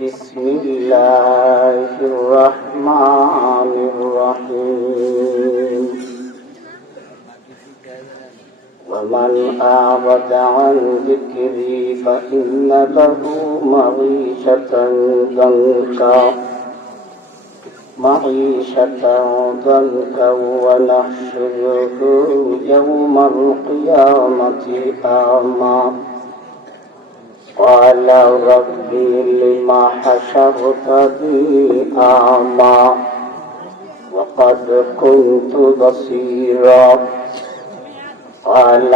بسم الله الرحمن الرحيم ومن أعرض عن ذكري فإن له معيشة ضنكا ونحشره يوم القيامة أعمى قال ربي لما حشرتني أعمى وقد كنت بصيرا قال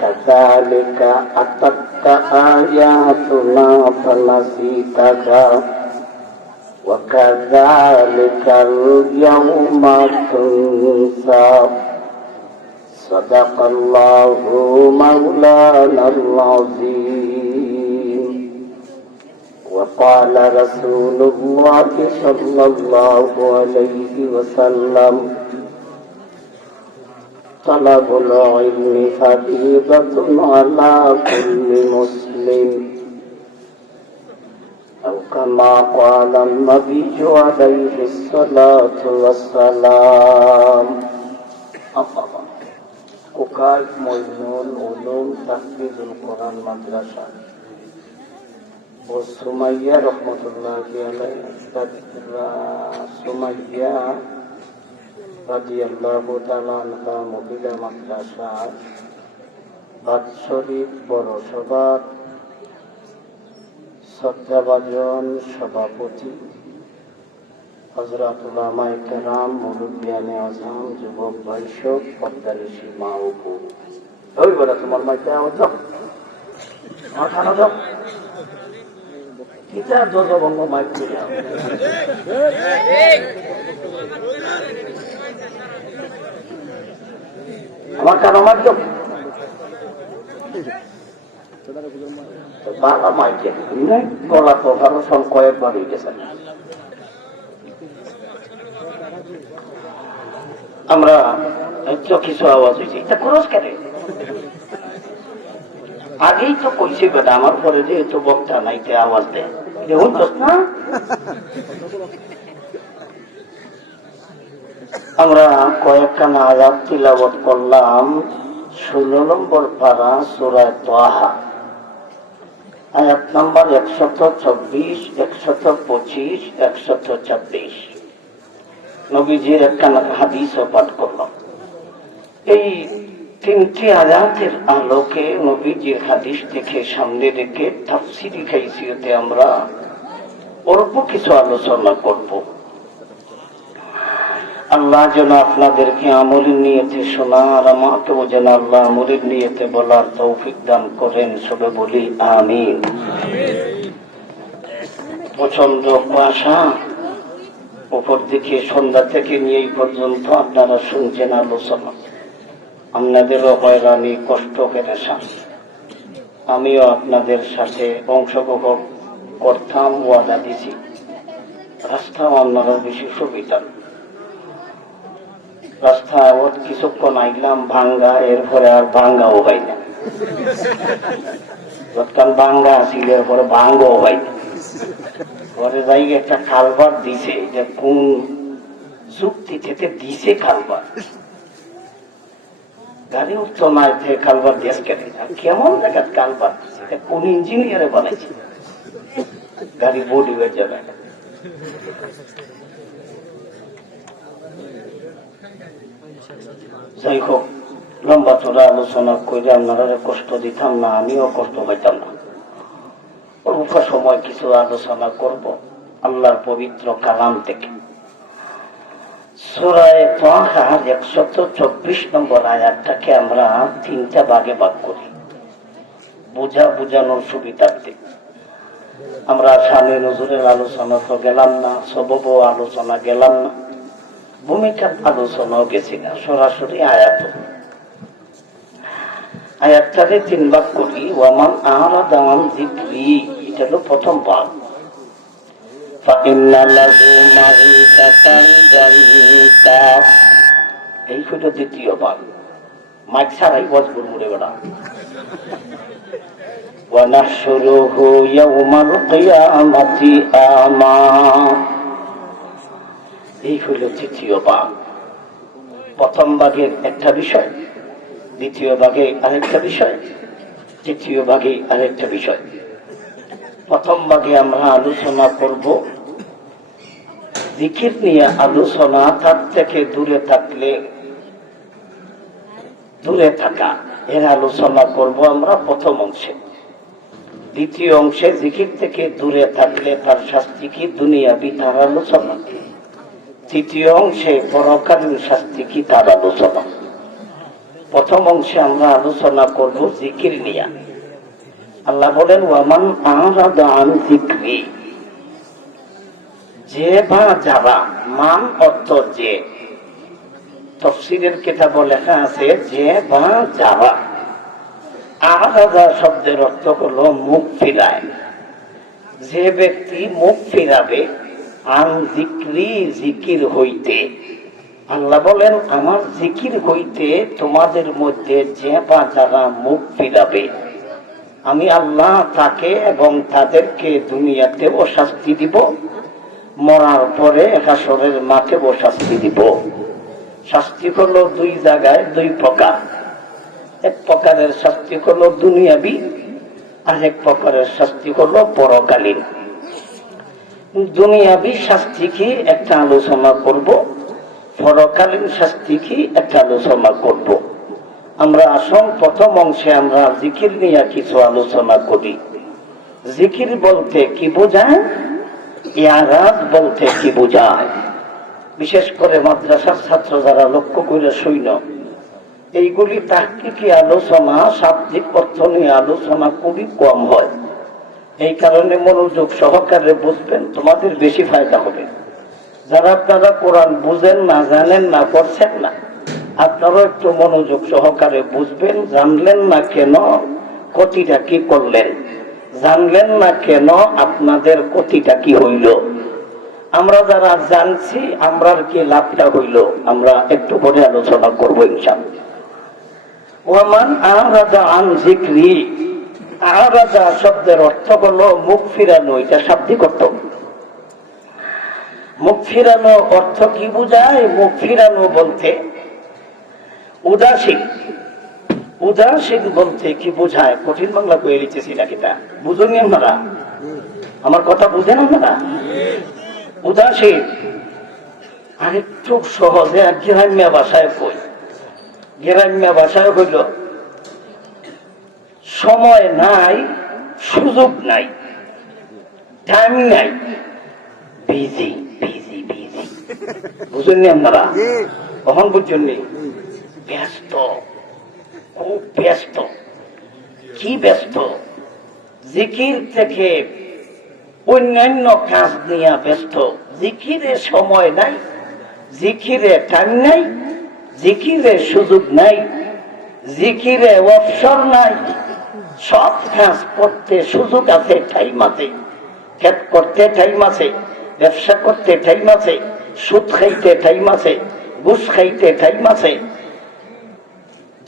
كذلك أتتك آياتنا فنسيتها وكذلك اليوم تنسى صدق الله مولانا العظيم وقال رسول الله صلى الله عليه وسلم طلب العلم فريضة على كل مسلم أو كما قال النبي عليه الصلاة والسلام কোকাই মইনুল উলুম তাহফিজুল কোরআন মাদ্রাসা ও সুমাইয়া রহমতুল্লাহি আলাইহা সুমাইয়া রাদিয়াল্লাহু তাআলা আনহা মহিলা মাদ্রাসা বাৎসরিক বড় সভার শ্রদ্ধাভাজন সভাপতি হযরত উলামায়ে কেরাম, মুরব্বিয়ানে আযম, যুবক ভাই সব, পর্দানিশী মা ও বোন, ওই বড় তোমার মাইকে আওয়াজ দাও, মাথানো দাও, কিটা দজবঙ্গ মাইক দিয়ে আমার কারো মাইক দাও, বাবা মাইকে গলা তো ভালো সব কয়েকবার হয়ে গেছে। আমরা কিছু আওয়াজ হয়েছে, এটা খরচ কেন? আগেই তো কইছে বেটা, আমার পরে যে এত বক্তা নাই তে আওয়াজ দেয়, দেখুন তো না। আমরা কয়েকখানা আয়াত তিলাওয়াত করলাম। 16 নম্বর পারা সূরা তাহা, আয়াত নাম্বার 124, 125, 126। নবীজির একখানা হাদিসও পাঠ করলাম। এই তিনটি আয়াতের আলোকে নবীজির হাদিস থেকে সামনে রেখে তাফসীরি কাইফিয়তে আমরা অল্প কিছু আলোচনা করব। আল্লাহ যেন আপনাদেরকে আমলের নিয়তে শোনা আর আমাকেও যেন আল্লাহ আমলের নিয়তে বলার তৌফিক দান করেন, সবে বলি আমিন। প্রচন্ড কুয়াশা, উপর দিকে সন্ধ্যা থেকে নিয়ে এই পর্যন্ত আপনারা শুনছেন আলোচনা, আপনাদেরও হয়রানি, কষ্ট, পেরেশান। আমিও আপনাদের সাথে অংশগ্রহণ করতাম, ওয়াদা দিছি। রাস্তাও আপনারা বেশি সুবিধা, রাস্তা কিছুক্ষণ আইলাম ভাঙ্গা, এরপরে আর ভাঙ্গাও হয় না। যতক্ষণ ভাঙ্গা আসিল এরপরে ভাঙ্গাও হয় না। পরে যাই একটা কালভার দিছে, যে কোন যুক্তি থেকে দিছে কালভার, গাড়ি উঠতো না, কালভার দেশ কেন কেমন জায়গায় কালভার দিছে, কোন ইঞ্জিনিয়ারে বানাইছে, গাড়ি বডি হয়ে যাবে। যাই হোক, লম্বা চড়া আলোচনা করে আপনারা কষ্ট দিতাম না, আমিও কষ্ট পাইতাম না। অল্প সময় কিছু আলোচনা করব আল্লাহর পবিত্র কালাম থেকে। সূরা তাহার 124 নম্বর আয়াতটাকে আমরা তিনটা ভাগে ভাগ করি বোঝানোর সুবিধার্থে। আমরা শানে নজরুলের আলোচনা তো গেলাম না, সবব আলোচনা গেলাম না, ভূমিকার আলোচনাও গেছি না, সরাসরি আয়াতটাকে 3 ভাগ করি। ওয়ামান আরাদা আন যিকরি, এটা হলো প্রথম ভাগ। ফাইন্না লাহু মাঈশাতান যানকা, এই হলো দ্বিতীয় ভাগ। মাইক ছাড়াই ওয়াজ করব রে বেটা, ونحشره يوم القيامة أعمى এই হইল তৃতীয় ভাগ। প্রথম ভাগের একটা বিষয়, দ্বিতীয় ভাগে আরেকটা বিষয়, তৃতীয় ভাগে আরেকটা বিষয়। প্রথম ভাগে আমরা আলোচনা করব জিকির নিয়ে আলোচনা, তার থেকে দূরে থাকলে দূরে থাকা, এর আলোচনা করব আমরা প্রথম অংশে। দ্বিতীয় অংশে জিকির থেকে দূরে থাকলে তার শাস্তি কি দুনিয়াবি, তার আলোচনা। তৃতীয় অংশে পরকালীন শাস্তি কি, তার আলোচনা। প্রথম অংশে আমরা আলোচনা করব জিকির নিয়ে। আল্লাহ বলেন ওয়ামান আরাদা আন যিকরি, যে বা যারা, মান অর্থ যে, তাফসীরের কিতাবে লেখা আছে যে বা যারা। আরাদা শব্দের অর্থ হলো মুখ ফিরায়, যে ব্যক্তি মুখ ফিরাবে, আন যিকরি জিকির হইতে। আল্লাহ বলেন আমার জিকির হইতে তোমাদের মধ্যে যে বা যারা মুখ ফিরাবে, আমি আল্লাহ তাকে এবং তাদেরকে দুনিয়াতেও শাস্তি দিব, মরার পরে হাসরের মাঠেও শাস্তি দিব। শাস্তি হলো দুই জায়গায়, দুই প্রকার। এক প্রকারের শাস্তি হলো দুনিয়াবি, আর এক প্রকারের শাস্তি হলো পরকালীন। দুনিয়াবি শাস্তি কি একটা আলোচনা করব, পরকালীন শাস্তি কি একটা আলোচনা করব। আমরা আসল প্রথম অংশে আমরা জিকির নিয়ে কিছু আলোচনা করি। জিকির বলতে কি বোঝায়, ইয়ারাজ বলতে কি বোঝায়। বিশেষ করে মাদ্রাসার ছাত্র যারা লক্ষ্য করে শুইন, এইগুলি তাহকিকি আলোচনা, শাব্দিক অর্থ নিয়ে আলোচনা খুবই কম হয়। এই কারণে মনোযোগ সহকারে বুঝবেন, তোমাদের বেশি ফায়দা হবে। যারা আপনারা কোরআন বুঝেন না, জানেন না, করছেন না, আপনারাও একটু মনোযোগ সহকারে বুঝবেন। জানলেন না কেন, ক্ষতিটা কি করলেন, জানলেন না কেন, আপনাদের ক্ষতিটা কি হইল। আমরা যারা জানছি, আমরার কি লাভটা হইল, আমরা একটু পরে আলোচনা করবো ইনশাআল্লাহ। ওয়ামান আরাদা আন যিকরি, আরাদা শব্দের অর্থ হলো মুখ ফিরানো। এটা শাব্দিক অর্থ। মুখ ফিরানো অর্থ কি বোঝায়? মুখ ফিরানো বলতে উদাসীন। উদাসীন বলতে কি বোঝায়? কঠিন বাংলা কয়ে লিখেছি নাকি, তা বুঝুন আপনারা? আমার কথা বুঝেন আপনারা? উদাসীন আরেকটু সহজে গ্রাম্য ভাষায় কই। গ্রাম্য ভাষায় হইল সময় নাই, সুযোগ নাই, টাইম নাই, বিজি বিজি বিজি। বুঝেননি আপনারা? কখন বুঝছেননি? ব্যস্ত, খুব ব্যস্ত। কি ব্যস্ত? জিকির থেকে অন্যান্য কাজ নিয়ে ব্যস্ত। জিকিরে সময় নাই, জিকিরে টাইম নাই, জিকিরে সুযোগ নাই, জিকিরে অবসর নাই। সব কাজ করতে সুযোগ আছে, টাইম আছে। ক্ষেত করতে টাইম আছে, ব্যবসা করতে টাইম আছে, সুদ খাইতে টাইম আছে, ঘুষ খাইতে টাইম আছে,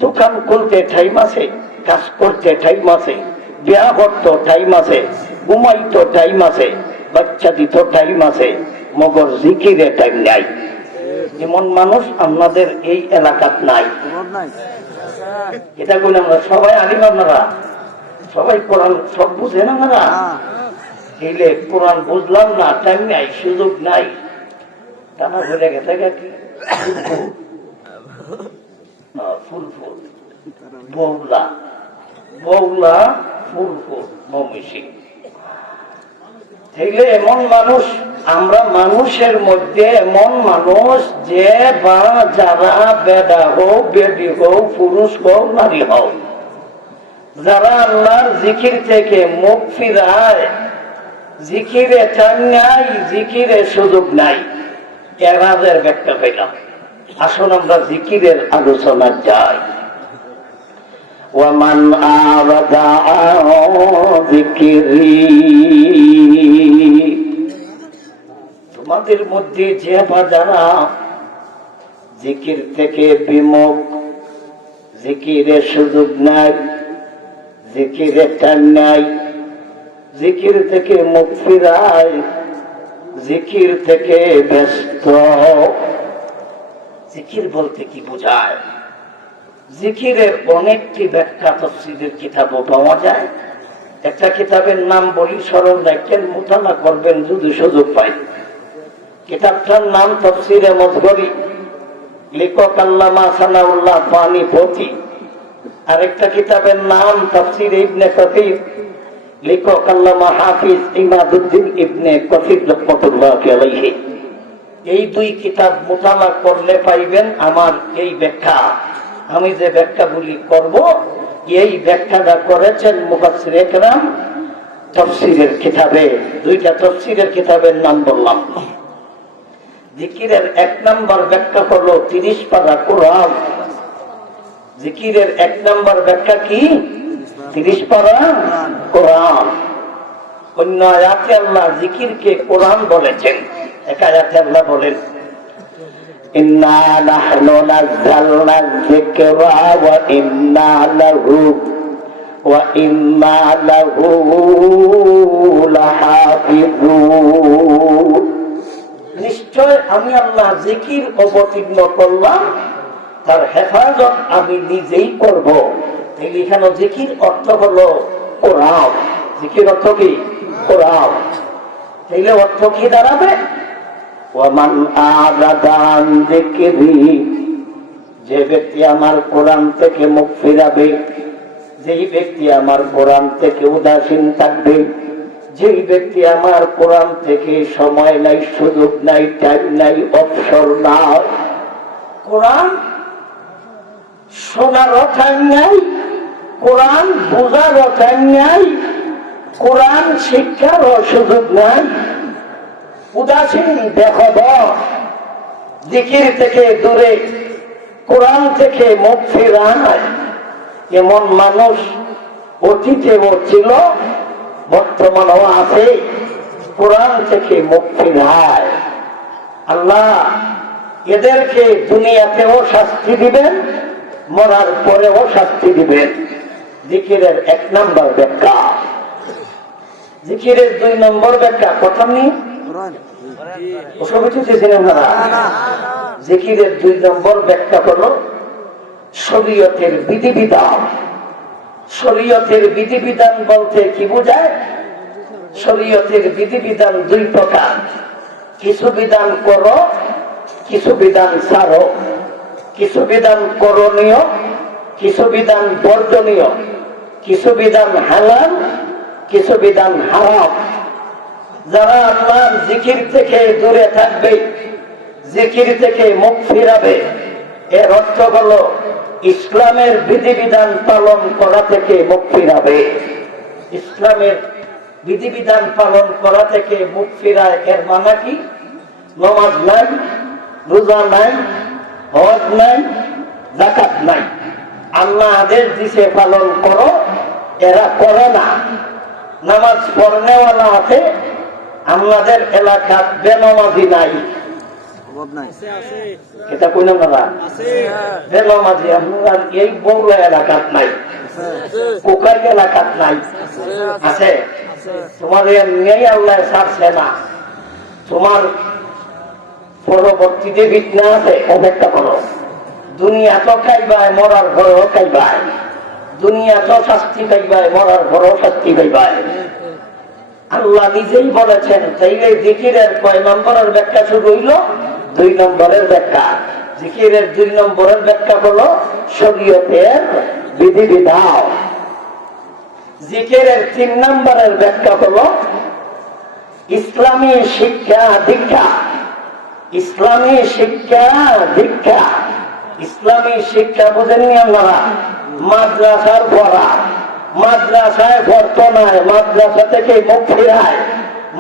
দোকান খুলতে টাইম আছে, কাজ করতে টাইম আছে, বিয়া করতে টাইম আছে, ঘুমাইতে টাইম আছে, বাচ্চা দিত টাইম আছে, মগর জিকিরে টাইম নাই। এমন মানুষ আপনাদের এই এলাকাত নাই। এটা বলে আমরা সবাই আলিম, আপনারা সবাই কোরআন সব বুঝেন। আপনারা এইলে কোরআন বুঝলাম না, টাইম নাই, সুযোগ নাই, টানা ঘুরে গেছে কি ফুল ফুল বৌলা বৌলা ফুল ফুল মমিষি। তাইলে এমন মানুষ, আমরা মানুষের মধ্যে এমন মানুষ যে বা যারা বেদা হোক, বেদি হোক, পুরুষ হোক, নারী হোক, যারা আল্লাহর জিকির থেকে মুখ ফিরায়, জিকিরে টাইম নাই, জিকিরে সুযোগ নাই, এরাজের ব্যাখ্যা পেলাম। আসুন আমরা জিকিরের আলোচনা যাই। ওয়ামান আরাদা আন যিকরি, তোমাদের মধ্যে যে বা যারা জিকির থেকে বিমুখ, জিকিরের সুযোগ নাই, জিকিরের টান নাই, জিকির থেকে মুখ ফিরায়, জিকির থেকে ব্যস্ত। জিকির বলতে কি বোঝায়? জিকিরের অনেকটি ব্যাখ্যা তাফসীরের কিতাবও পাওয়া যায়। একটা কিতাবের নাম বলি, স্মরণ রাখেন, মুতালা করবেন যদি সুযোগ পাই। কিতাবটার নাম তাফসীরে মজবরি, লেখক আল্লামা সানাউল্লাহ পানিপতি। আরেকটা কিতাবের নাম তাফসীর ইবনে কাসির, লেখক আল্লামা হাফিজ ইমাদউদ্দিন ইবনে কাসির রাহমাতুল্লাহি আলাইহি। এই দুই কিতাব মুতালা করলে পাইবেন আমার এই ব্যাখ্যা। আমি যে ব্যাখ্যাগুলি করব, এই ব্যাখ্যাটা করেছেন মুফাসসিরে কেরাম তাফসীরের কিতাবে। দুইটা তাফসীরের কিতাবের নাম বললাম। জিকিরের 1 নম্বর ব্যাখ্যা হলো 30 পারা কোরআন। জিকিরের 1 নম্বর ব্যাখ্যা কি? 30 পারা কোরআন। অন্য আয়াতে আল্লাহ জিকিরকে কোরআন বলেছেন। এক আয়াতে আল্লাহ বলেন, ইন্না নাহনু নাযালনা যিকরা ওয়া ইন্না লাহু লাহাফিজুন। নিশ্চয় আমি আল্লাহ জিকির অবতীর্ণ করলাম, তার হেফাজত আমি নিজেই করব। তাই এখানে জিকির অর্থ হলো কোরআন। জিকির অর্থ কি? কোরআন। তাইলে অর্থ কি দাঁড়াবে? ওয়ামান আ'রাদা আন যিকরি, যে ব্যক্তি আমার কোরআন থেকে মুখ ফিরাবে, যেই ব্যক্তি আমার কোরআন থেকে উদাসীন থাকবে, যেই ব্যক্তি আমার কোরআন থেকে সময় নাই, সুযোগ নাই, টাইম নাই, অবসর নাই, কোরআন শোনারও টাইম নাই, কোরআন বোঝারও টাইম নাই, কোরআন শিক্ষারও সুযোগ নাই, উদাসীন দেখব, জিকির থেকে দূরে, কোরআন থেকে মুখ ফিরায়, এমন মানুষ অতীতেও ছিল, বর্তমানেও আছে। কোরআন থেকে মুখ ফিরায়। আল্লাহ এদেরকে দুনিয়াতেও শাস্তি দিবেন, মরার পরেও শাস্তি দিবেন। জিকিরের 1 নম্বর ব্যাখ্যা। জিকিরের 2 নম্বর ব্যাখ্যা। প্রথম নিয়ে জিকিরের 2 নম্বর ব্যাখ্যা হলো শরীয়তের বিধিবিধান। শরীয়তের বিধিবিধান বলতে কি বোঝায়? শরীয়তের বিধিবিধান 2 প্রকার। কিছু বিধান করো, কিছু বিধান ছাড়ো। কিছু বিধান করণীয়, কিছু বিধান বর্জনীয়। কিছু বিধান হালাল, কিছু বিধান হারাম। যারা আল্লাহর জিকির থেকে দূরে থাকবে, জিকির থেকে মুখ ফিরাবে, এর অর্থ হলো ইসলামের বিধিবিধান পালন করা থেকে মুখ ফিরাবে। ইসলামের বিধিবিধান পালন করা থেকে মুখ ফিরায়, এর মানে কি? নামাজ নাই, রোজা নাই, হজ নাই, যাকাত নাই। আল্লাহ আদেশ দিছে পালন করো, এরা করে না। নামাজ পড়নেওয়ালা আছে, আমাদের এলাকার বেনামাজি নাই। এটা কোন বেনামাজি আপনার এই বগুড়া এলাকাত নাই, কোকারি এলাকাত নাই, আছে। তোমার নেই, আল্লাহ ছাড়ছে না। তোমার পরবর্তীতে ফিতনা আছে, অপেক্ষা করো। দুনিয়া তো খাইবায়, মরার ঘরেও খাইবায়। দুনিয়া তো শাস্তি পাইবায়, মরার ঘরেও শাস্তি পাইবায়। আল্লাহ নিজেই বলেছেন। তাইলে জিকিরের কয় নম্বরের ব্যাখ্যা শুরু হইল? 2 নম্বরের ব্যাখ্যা। জিকিরের 2 নম্বরের ব্যাখ্যা হলো শরীয়তের বিধিবিধান। জিকিরের 3 নম্বরের ব্যাখ্যা হলো ইসলামী শিক্ষা দীক্ষা। ইসলামী শিক্ষা দীক্ষা। ইসলামী শিক্ষা বুঝেননি আপনারা? মাদ্রাসার পড়া, মাদ্রাসায় পড়তো না, মাদ্রাসা থেকে মুখ ফিরায়,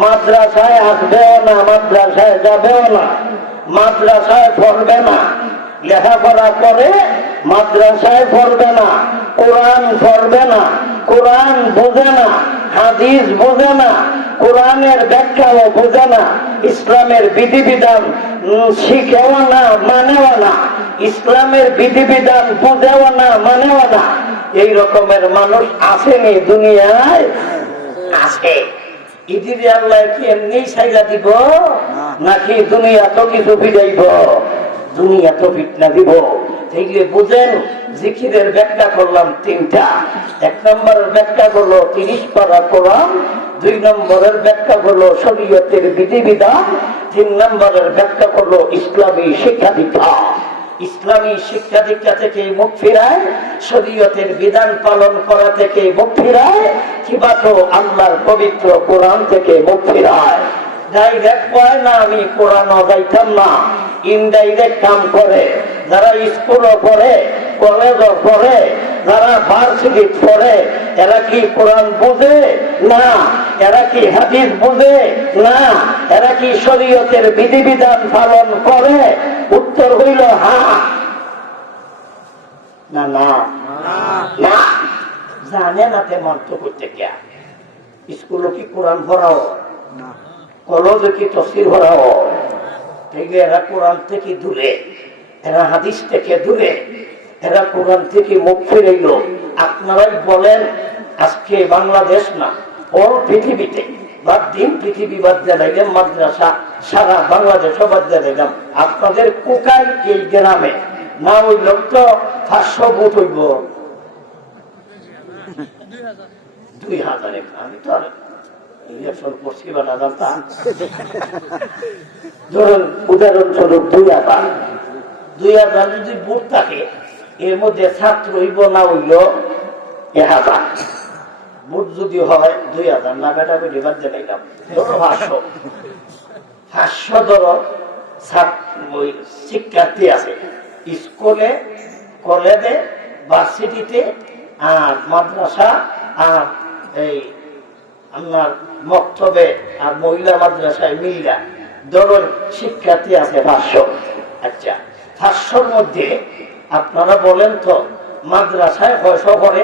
মাদ্রাসায় আসবেও না, মাদ্রাসায় যাবেও না, মাদ্রাসায় পড়বে না, লেখাপড়া করে মাদ্রাসায় পড়বে না, কোরআন পড়বে না, কোরআন বোঝে না, হাদিস বোঝে না, কোরআনের ব্যাখ্যাও বোঝে না, ইসলামের বিধিবিধান শিখেও না, মানেও না, ইসলামের বিধিবিধান বুঝেও না, মানেও না, এই রকমের মানুষ আসেনি দুনিয়ায়, আছে। ইদিরে আল্লাহ কি এমনি সাইলা দিব নাকি দুনিয়া তো কিছু ফিরাইব? দুনিয়া তো ফিটনা দিব। তাইলে বুঝেন, জিকিরের ব্যাখ্যা করলাম তিনটা। এক নম্বরের ব্যাখ্যা হলো 30 পারা কোরআন, 2 নম্বরের ব্যাখ্যা হলো শরীয়তের বিধিবিধান, 3 নম্বরের ব্যাখ্যা হলো ইসলামী শিক্ষা দীক্ষা। ইসলামী শিক্ষা দীক্ষা থেকে মুখ ফিরায়, শরীয়তের বিধান পালন করা থেকে মুখ ফিরায়, কিবা তো আল্লাহর পবিত্র কোরআন থেকে মুখ ফিরায়। ডাইরেক্ট কয় না আমি কোরআনও যাইতাম না, ইনডাইরেক্ট কাম করে। যারা স্কুলও পড়ে, কলেজও পড়ে, যারা ভার্সিটি পড়ে, এরা কি কোরআন বোঝে? না। এরা কি হাদিস বোঝে? না। এরা কি শরীয়তের বিধিবিধান পালন করে? উত্তর হইল হ্যাঁ। না না না, জানে না তেমন তো করতে কে। স্কুলে কি কোরআন পড়াও? কলেজে কি তফসির পড়াও? তাইলে এরা কোরআন থেকে দূরে, এরা হাদিস থেকে দূরে, এরা কোরআন থেকে মুখ ফিরাইল। আপনারাই বলেন, আজকে বাংলাদেশ না অল পৃথিবীতে বাদ দিন, পৃথিবী বাদ দিলাম, মাদ্রাসা সারা বাংলাদেশও বাদ দিলাম, আপনাদের কোকাই এই গ্রামে না ওই লোক তো 500 বুথ হইব, 2000। আমি তো ইলেকশন করছি বা না জানতাম। ধরুন উদাহরণস্বরূপ 2000 যদি বুথ থাকে, এর মধ্যে ছাত্র হইব না হইল 1000। বুথ যদি হয় 2000, না বেটা বেটি বাদ দিলাম, ধরো 500 ধরো শিক্ষার্থী আছে স্কুলে, কলেজে, ভার্সিটিতে, আর মাদ্রাসা, আর এই আপনার মক্তবে, আর মহিলা মাদ্রাসায় মিল্লা, ধরুন শিক্ষার্থী আছে 500। আচ্ছা, 500-র মধ্যে আপনারা বলেন তো মাদ্রাসায় কয়শো করে?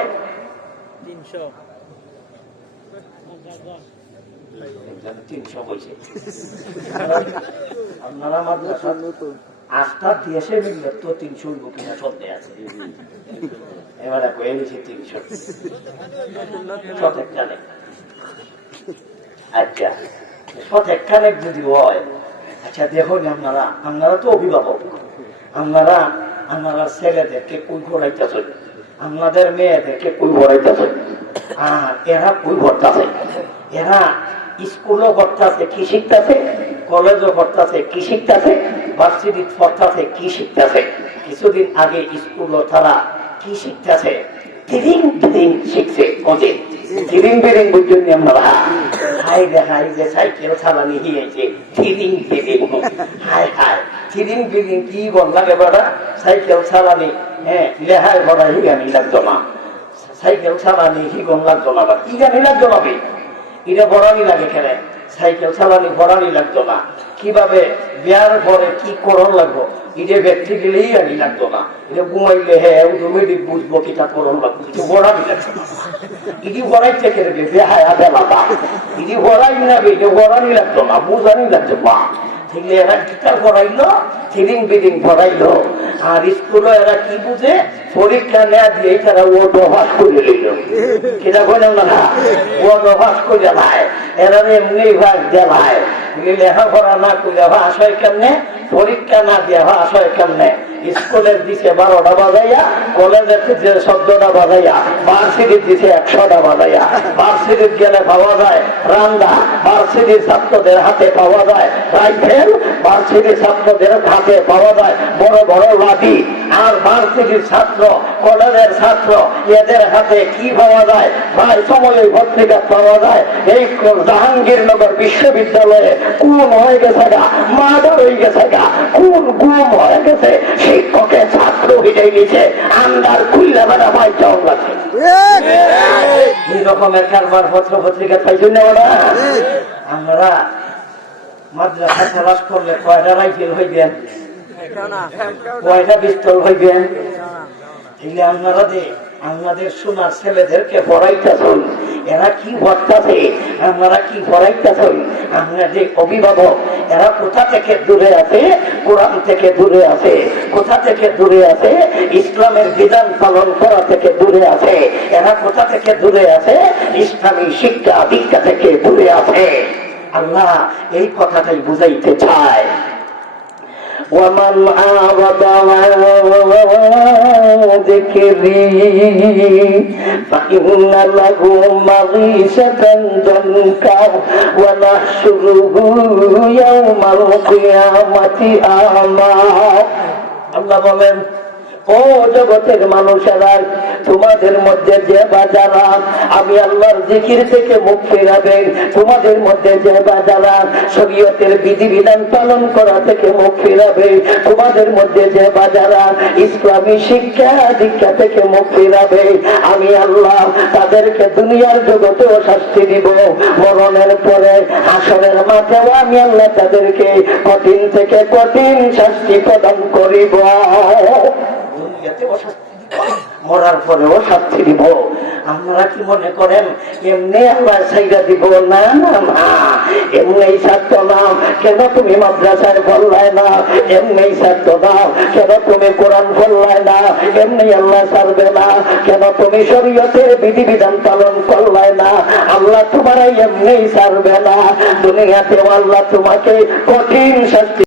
300 বলছে। আপনারা মাদ্রাসা 8টা দিয়েছে মিললে তো 300 কিনা সন্দেহ আছে। এবারে কয়ে নিয়েছে 300। আচ্ছা, সতেক খানেক যদি হয়, আচ্ছা দেখুন, আপনারা তো অভিভাবক, আপনারা ছেলেদেরকে কই ঘোরাইতেছেন, আপনাদের মেয়েদেরকে কই ঘোরাইতেছেন, আর এরা কই ঘরতেছে? এরা স্কুলও করতেছে কি শিখতেছে, কলেজও করতেছে কি শিখতেছে, ভার্সিটি পড়তেছে কি শিখতেছে। কিছুদিন আগে স্কুলও তারা কি শিখতেছে? শিখছে। হাই যে সাইকেল চালানি হিয়েছে, কি বল লাগে বেড়া? সাইকেল চালানি, হ্যাঁ, লেহাই ভরা হিগানি লাগতো না, সাইকেল চালানি হিগন লাগতো না, কি গানি লাগতো না? এটা ভরানি লাগে কেন? সাইকেল চালানি ভরানি লাগতো না। কিভাবে বিয়ার পরে কি করণ লাগবো, এটা ব্যক্তি গেলেই আনি লাগতো না। এটা ঘুমাইলে হ্যাঁ অটোমেটিক বুঝবো কিটা করণ লাগবো, এটা ভরানি লাগতো না। ইডি ভরাই থেকে রেখে বেহায়া বেলাটা, ইডি ভরাই না, এটা ভরানি লাগতো না, বুঝানি লাগতো না। ঠিক এরা গীতা ভরাইলো, থিরিং বিরিং ভরাইলো। আর স্কুলে এরা কি বুঝে? পরীক্ষা নেওয়া দিয়ে তারা ও অভ্যাস করে লইল। সেটা বললাম না, ও অভ্যাস করে ভাই, এরা এমনি ভাগ দেয় ভাই। লেখাপড়া না করে ভাস হয় কেমনে, পরীক্ষা না দিয়ে ভাস হয় কেমনে? স্কুলের দিছে 12টা বাজাইয়া, কলেজের দিছে 14টা বাজাইয়া, ভার্সিটির দিছে 100টা বাজাইয়া। ভার্সিটির গেলে পাওয়া যায় রান্দা, ভার্সিটির ছাত্রদের হাতে পাওয়া যায় রাইফেল, ভার্সিটির ছাত্রদের হাতে পাওয়া যায় বড় বড় লাঠি। আর ভার্সিটির ছাত্র, কলেজের ছাত্র, এদের হাতে কি পাওয়া যায়? ভাই সময় পত্রিকা পাওয়া যায় এই জাহাঙ্গীরনগর বিশ্ববিদ্যালয়ে কোন হয়ে গেছে গা, মার্ডার হয়ে গেছে গা, কোন গুম হয়ে গেছে, শিক্ষকের ছাত্র হিটাই নিছে, আন্দার খুললে বেড়া ভাই চাও লাগছে। এই রকমের কারবার পত্র পত্রিকা পাইছেন না ওরা? আমরা মাদ্রাসা ক্লাস করলে কয়টা রাইফেল হইবেন, কয়টা পিস্তল হইবেন? আপনারা আপনাদের সোনার ছেলেদেরকে পড়াইতেছেন, এরা কি ভরতাছে, আপনারা কি ভরাইতেছেন, আমরা যে অভিভাবক এরা কোথা থেকে দূরে আছে, কোরআন থেকে দূরে আছে, কোথা থেকে দূরে আছে, ইসলামের বিধান পালন করা থেকে দূরে আছে, এরা কোথা থেকে দূরে আছে, ইসলামী শিক্ষা দীক্ষা থেকে দূরে আছে। আল্লাহ এই কথাটাই বুঝাইতে চায়। ومن أعرض عن ذكري فإن له معيشة ضنكا ونحشره يوم القيامة أعمى। আল্লাহ বলেন, ও জগতের মানুষেরা, তোমাদের মধ্যে যে বাজারা আমি আল্লাহর জিকির থেকে মুখ ফেরাবে, তোমাদের মধ্যে যে বাজারা শরীয়তের বিধিবিধান পালন করা থেকে মুখ ফেরাবে, তোমাদের মধ্যে যে বাজারা ইসলামী শিক্ষা দীক্ষা থেকে মুখ ফেরাবে, আমি আল্লাহ তাদেরকে দুনিয়ার জগতেও শাস্তি দিব, মরণের পরে হাসরের মাঠেও আমি আল্লাহ তাদেরকে কঠিন থেকে কঠিন শাস্তি প্রদান করিব। মরার পরেও শাস্তি দিব। আপনারা কি মনে করেন এমনি আল্লাহ সাইডা দিব? না না না, এমনি ছাত্র নাও কেন তুমি মাদ্রাসায় বললাই না, এমনি ছাত্র নাও কেন তুমি কোরআন বললাই না, এমনি আল্লাহ ছাড়বে না কেন তুমি শরীয়তের বিধিবিধান পালন করলাই না, আল্লাহ তোমার এমনি ছাড়বে না, দুনিয়াতেও আল্লাহ তোমাকে কঠিন শাস্তি